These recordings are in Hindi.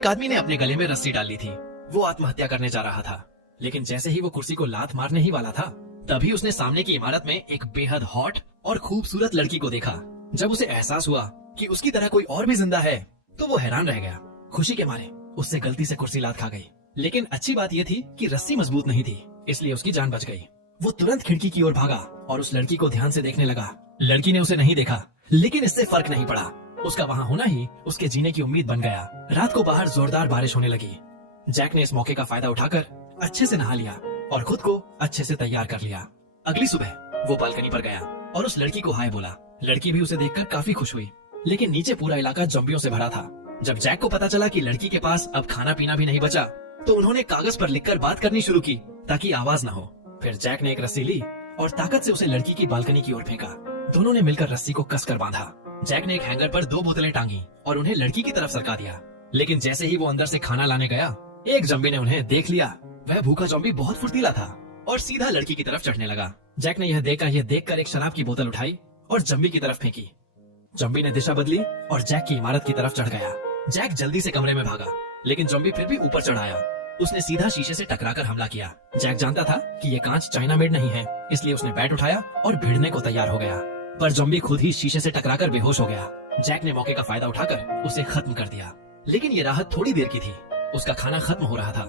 एक आदमी ने अपने गले में रस्सी डाल ली थी। वो आत्महत्या करने जा रहा था, लेकिन जैसे ही वो कुर्सी को लात मारने ही वाला था, तभी उसने सामने की इमारत में एक बेहद हॉट और खूबसूरत लड़की को देखा। जब उसे एहसास हुआ कि उसकी तरह कोई और भी जिंदा है, तो वो हैरान रह गया। खुशी के मारे उससे गलती से कुर्सी लात खा गई, लेकिन अच्छी बात यह थी कि रस्सी मजबूत नहीं थी, इसलिए उसकी जान बच गई। वो तुरंत खिड़की की ओर भागा और उस लड़की को ध्यान से देखने लगा। लड़की ने उसे नहीं देखा, लेकिन इससे फर्क नहीं पड़ा। उसका वहाँ होना ही उसके जीने की उम्मीद बन गया। रात को बाहर जोरदार बारिश होने लगी। जैक ने इस मौके का फायदा उठाकर अच्छे से नहा लिया और खुद को अच्छे से तैयार कर लिया। अगली सुबह वो बालकनी पर गया और उस लड़की को हाय बोला। लड़की भी उसे देखकर काफी खुश हुई, लेकिन नीचे पूरा इलाका ज़ॉम्बियों से भरा था। जब जैक को पता चला कि लड़की के पास अब खाना पीना भी नहीं बचा, तो उन्होंने कागज पर लिखकर बात करनी शुरू की ताकि आवाज न हो। फिर जैक ने एक रस्सी ली और ताकत से उसे लड़की की बालकनी की ओर फेंका। दोनों ने मिलकर रस्सी को कसकर बांधा। जैक ने एक हैंगर पर 2 बोतलें टांगी और उन्हें लड़की की तरफ सरका दिया, लेकिन जैसे ही वो अंदर से खाना लाने गया, एक ज़ॉम्बी ने उन्हें देख लिया। वह भूखा ज़ॉम्बी बहुत फुर्तीला था और सीधा लड़की की तरफ चढ़ने लगा। जैक ने यह देखकर एक शराब की बोतल उठाई और ज़ॉम्बी की तरफ फेंकी। ज़ॉम्बी ने दिशा बदली और जैक की इमारत की तरफ चढ़ गया। जैक जल्दी से कमरे में भागा, लेकिन ज़ॉम्बी फिर भी ऊपर चढ़ आया। उसने सीधा शीशे से टकराकर हमला किया। जैक जानता था कि ये कांच चाइना मेड नहीं है, इसलिए उसने बैट उठाया और भिड़ने को तैयार हो गया, पर ज़ॉम्बी खुद ही शीशे से टकराकर बेहोश हो गया। जैक ने मौके का फायदा उठाकर उसे खत्म कर दिया, लेकिन ये राहत थोड़ी देर की थी। उसका खाना खत्म हो रहा था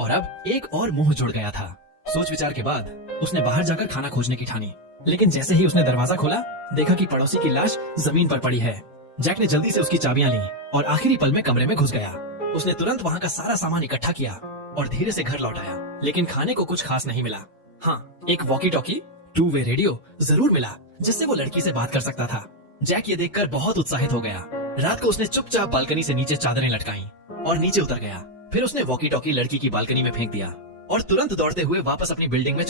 और अब एक और मुंह जुड़ गया था। सोच विचार के बाद उसने बाहर जाकर खाना खोजने की ठानी, लेकिन जैसे ही उसने दरवाजा खोला, देखा कि पड़ोसी की लाश जमीन पर पड़ी है। जैक ने जल्दी से उसकी चाबियां ली और आखिरी पल में कमरे में घुस गया। उसने तुरंत वहाँ का सारा सामान इकट्ठा किया और धीरे से घर लौट आया, लेकिन खाने को कुछ खास नहीं मिला। हाँ, एक वॉकी टॉकी 2 वे रेडियो जरूर मिला, जिससे वो लड़की से बात कर सकता था। जैक ये देखकर बहुत उत्साहित हो गया। रात को उसने चुपचाप बालकनी से नीचे चादरें लटकाई और नीचे उतर गया। फिर उसने वॉकी टॉकी लड़की की बालकनी में फेंक दिया और तुरंत दौड़ते हुए वापस अपनी बिल्डिंग में